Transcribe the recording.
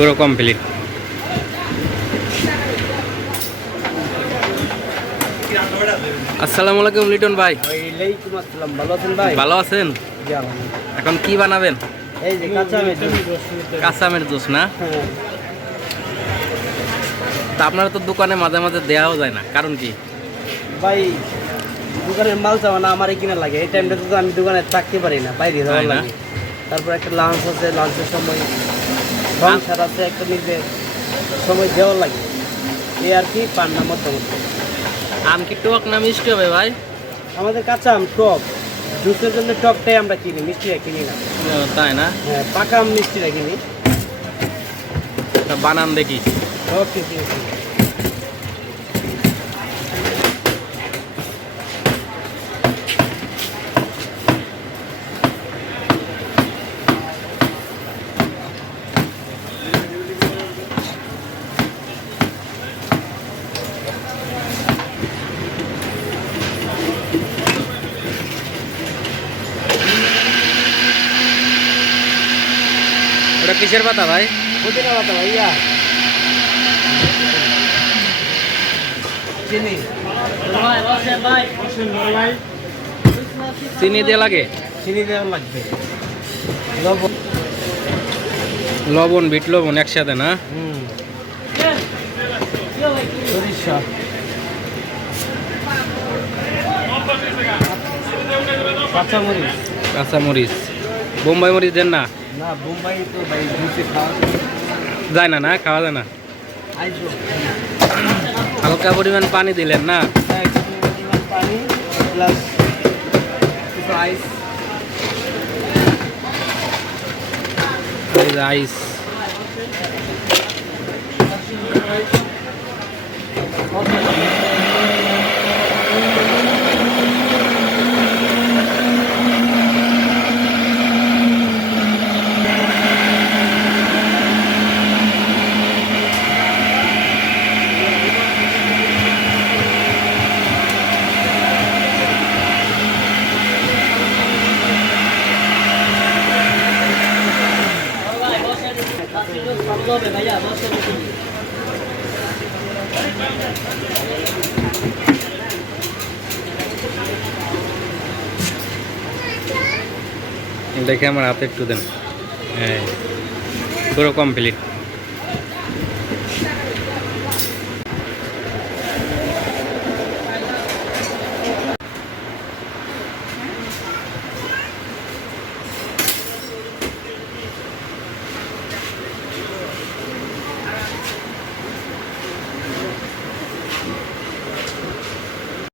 পুরো কমপ্লিট আসসালামু আলাইকুম লিটন ভাই। ভালো আছেন ভাই? ভালো আছেন? এখন কি বানাবেন? এই যে কাঁচা আমের জুস। আমের না? হ্যাঁ। তা আপনারা তো দোকানে মাঝে মাঝে দেওয়াও যায় না কারণ কি? ভাই দোকানের মাল চাওয়া না আমারই কিনা লাগে। এই টাইমটাতে তো আমি দোকানে থাকতে পারি না বাইরে যাওয়া? লাগে। তারপর একটা লাঞ্চ আছে লাঞ্চের সময় সংসার আছে একটা নিজের সময় দেওয়া লাগে। এই আর কি পান্না মধ্যমধ্যে আম কি টক না মিষ্টি হবে ভাই? আমাদের কাঁচা আম টক। জুসের জন্য টকটাই আমরা কিনি মিষ্টিটা কিনি না। তাই না? হ্যাঁ পাকা আম মিষ্টিটা কিনি বানান দেখি। ওকে ঠিক আছে। ওটা কিসের পাতা ভাই? পুদিনা পাতা ভাইয়া চিনি। চিনি দিয়ে লাগে? চিনি দেওয়া লাগবে। লবণ। লবণ বিট লবণ একসাথে না? সরিষা। কাঁচামরিচ। কাঁচা মরিচ বোম্বাই মরিচ দেন না? যায়। না না খাওয়া যায় না। আইসো। হালকা পরিমাণ পানি দিলেন না? এক প্লাস কিছু আইস এই দেখে আমার হাতে একটু দেন। হ্যাঁ পুরো কমপ্লিট